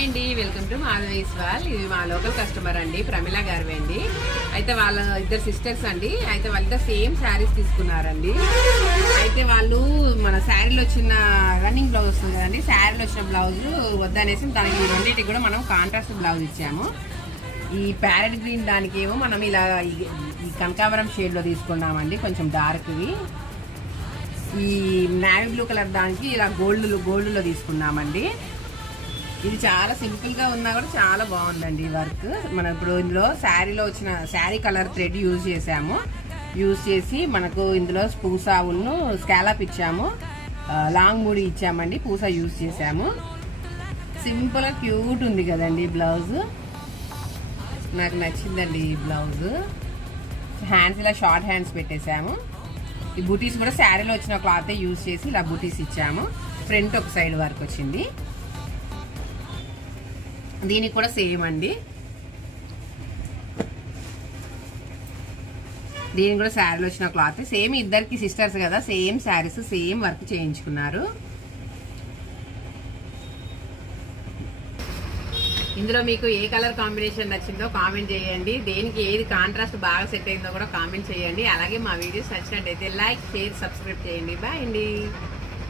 Hi అండి, welcome to Madhavi's wall. ఇది మా లోకల్ కస్టమర్ అండి, ప్రమిళ గారు అండి. అయితే వాళ్ళ ఇద్దరు సిస్టర్స్ అండి. అయితే వాళ్ళిద్దరు సేమ్ శారీస్ తీసుకున్నారండి. అయితే వాళ్ళు మన శారీలో వచ్చిన రన్నింగ్ బ్లౌజ్ వస్తుంది కదండి, శారీలో వచ్చిన బ్లౌజ్ వద్దనేసి దానికి రెండింటికి కూడా మనం కాంట్రాస్ట్ బ్లౌజ్ ఇచ్చాము. ఈ ప్యారెట్ గ్రీన్ దానికి ఏమో మనం ఇలా ఈ కనకావరం షేడ్లో తీసుకున్నామండి, కొంచెం డార్క్వి. ఈ నావీ బ్లూ కలర్ దానికి ఇలా గోల్డ్లో తీసుకున్నామండి. ఇది చాలా సింపుల్గా ఉన్నా కూడా చాలా బాగుందండి ఈ వర్క్. మనం ఇప్పుడు ఇందులో శారీలో వచ్చిన శారీ కలర్ థ్రెడ్ యూజ్ చేసి మనకు ఇందులో పూసా ఉన్ను స్కాలప్ ఇచ్చాము, లాంగ్ మూడి ఇచ్చామండి, పూసా యూజ్ చేసాము. సింపుల్గా క్యూట్ ఉంది కదండి ఈ బ్లౌజ్. నాకు నచ్చిందండి ఈ బ్లౌజ్. హ్యాండ్స్ ఇలా షార్ట్ హ్యాండ్స్ పెట్టేశాము. ఈ బూటీస్ కూడా శారీలో వచ్చిన క్లాత్ యూజ్ చేసి ఇలా బూటీస్ ఇచ్చాము. ఫ్రంట్ ఒక సైడ్ వర్క్ వచ్చింది. దీనికి కూడా సేమ్ అండి, దీనికి కూడా శారీలో వచ్చిన క్లాత్ సేమ్. ఇద్దరికి సిస్టర్స్ కదా, సేమ్ శారీస్ సేమ్ వర్క్ చేయించుకున్నారు. ఇందులో మీకు ఏ కలర్ కాంబినేషన్ నచ్చిందో కామెంట్ చేయండి. దేనికి ఏది కాంట్రాస్ట్ బాగా సెట్ అయిందో కూడా కామెంట్ చేయండి. అలాగే మా వీడియోస్ నచ్చినట్టయితే లైక్, షేర్, సబ్స్క్రైబ్ చేయండి. బాయ్ అండి.